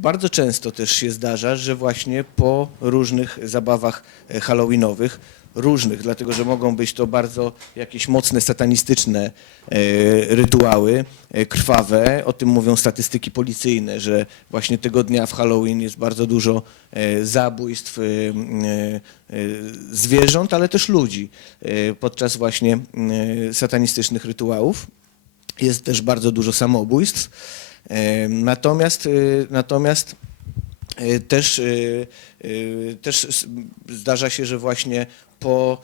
bardzo często też się zdarza, że właśnie po różnych zabawach e, halloweenowych, różnych, dlatego że mogą być to bardzo jakieś mocne satanistyczne e, rytuały, e, krwawe. O tym mówią statystyki policyjne, że właśnie tego dnia w Halloween jest bardzo dużo zabójstw zwierząt, ale też ludzi podczas właśnie satanistycznych rytuałów. Jest też bardzo dużo samobójstw. Natomiast, e, natomiast e, też, e, też zdarza się, że właśnie po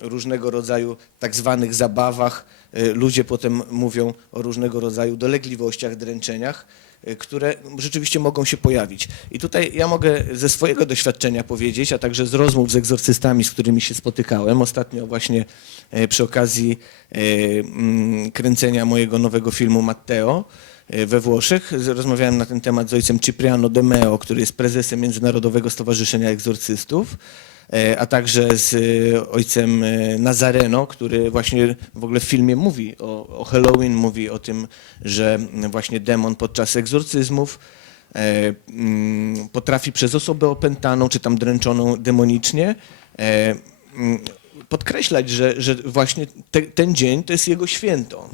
różnego rodzaju tak zwanych zabawach ludzie potem mówią o różnego rodzaju dolegliwościach, dręczeniach, które rzeczywiście mogą się pojawić. I tutaj ja mogę ze swojego doświadczenia powiedzieć, a także z rozmów z egzorcystami, z którymi się spotykałem, ostatnio właśnie e, przy okazji e, mm, kręcenia mojego nowego filmu Matteo e, we Włoszech. Rozmawiałem na ten temat z ojcem Cipriano De Meo, który jest prezesem Międzynarodowego Stowarzyszenia Egzorcystów, a także z e, ojcem e, Nazareno, który właśnie w ogóle w filmie mówi o, o Halloween, mówi o tym, że właśnie demon podczas egzorcyzmów e, mm, potrafi przez osobę opętaną czy tam dręczoną demonicznie e, mm, podkreślać, że, że właśnie te, ten dzień to jest jego święto.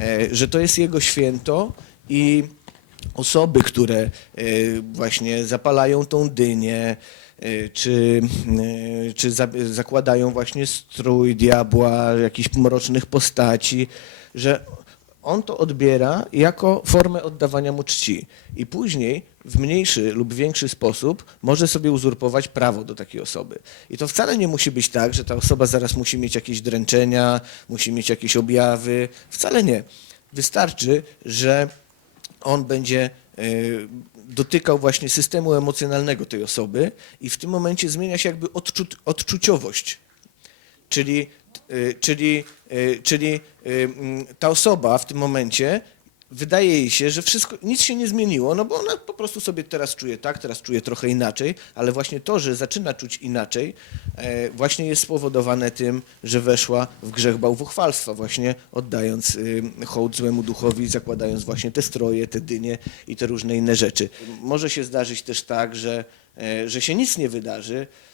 E, że to jest jego święto i osoby, które e, właśnie zapalają tą dynię, e, czy, e, czy za, zakładają właśnie strój diabła, jakichś mrocznych postaci, że on to odbiera jako formę oddawania mu czci. I później w mniejszy lub większy sposób może sobie uzurpować prawo do takiej osoby. I to wcale nie musi być tak, że ta osoba zaraz musi mieć jakieś dręczenia, musi mieć jakieś objawy. Wcale nie. Wystarczy, że on będzie e, dotykał właśnie systemu emocjonalnego tej osoby i w tym momencie zmienia się jakby odczu, odczuciowość. Czyli, y, czyli, y, czyli ta osoba w tym momencie wydaje jej się, że wszystko, nic się nie zmieniło, no bo ona po prostu sobie teraz czuje tak, teraz czuje trochę inaczej, ale właśnie to, że zaczyna czuć inaczej, e, właśnie jest spowodowane tym, że weszła w grzech bałwuchwalstwa, właśnie oddając y, hołd złemu duchowi, zakładając właśnie te stroje, te dynie i te różne inne rzeczy. Może się zdarzyć też tak, że, e, że się nic nie wydarzy, E,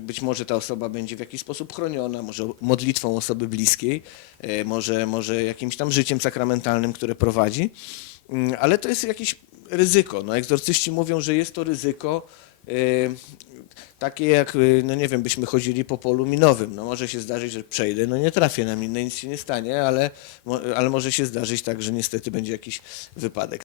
Być może ta osoba będzie w jakiś sposób chroniona, może modlitwą osoby bliskiej, e, może, może jakimś tam życiem sakramentalnym, które prowadzi, Mm, ale to jest jakieś ryzyko. No, egzorcyści mówią, że jest to ryzyko e, takie jak, e, no nie wiem, byśmy chodzili po polu minowym. No może się zdarzyć, że przejdę, no nie trafię na minę, nic się nie stanie, ale, ale może się zdarzyć tak, że niestety będzie jakiś wypadek.